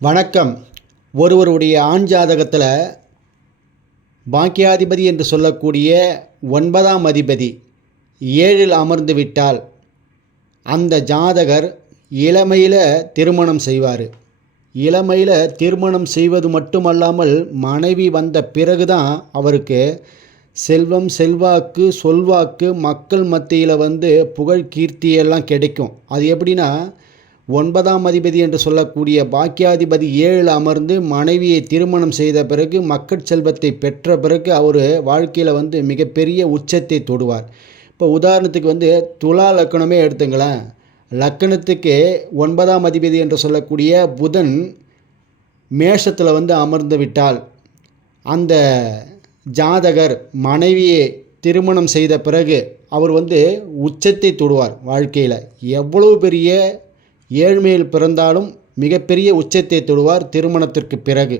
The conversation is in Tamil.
வணக்கம். ஒருவருடைய ஆண் ஜாதகத்தில் பாக்கியாதிபதி என்று சொல்லக்கூடிய ஒன்பதாம் அதிபதி ஏழில் அமர்ந்து விட்டால் அந்த ஜாதகர் இளமையில் திருமணம் செய்வார். இளமையில் திருமணம் செய்வது மட்டுமல்லாமல் மனைவி வந்த பிறகுதான் அவருக்கு செல்வம் செல்வாக்கு சொல்வாக்கு மக்கள் மத்தியில் வந்து புகழ் கீர்த்தி எல்லாம் கிடைக்கும். அது எப்படின்னா ஒன்பதாம் அதிபதி என்று சொல்லக்கூடிய பாக்கியாதிபதி ஏழில் அமர்ந்து மனைவியை திருமணம் செய்த பிறகு மக்கள் செல்வத்தை பெற்ற பிறகு அவர் வாழ்க்கையில் வந்து மிகப்பெரிய உச்சத்தை தொடுவார். இப்போ உதாரணத்துக்கு வந்து துலா லக்கணமே எடுத்துங்களேன். லக்கணத்துக்கு ஒன்பதாம் அதிபதி என்று சொல்லக்கூடிய புதன் மேஷத்தில் வந்து அமர்ந்து விட்டால் அந்த ஜாதகர் மனைவியை திருமணம் செய்த பிறகு அவர் வந்து உச்சத்தை தொடுவார் வாழ்க்கையில். எவ்வளவு பெரிய ஏழ்மையில் பிறந்தாலும் மிகப்பெரிய உச்சத்தை தொடுவார் திருமணத்திற்கு பிறகு.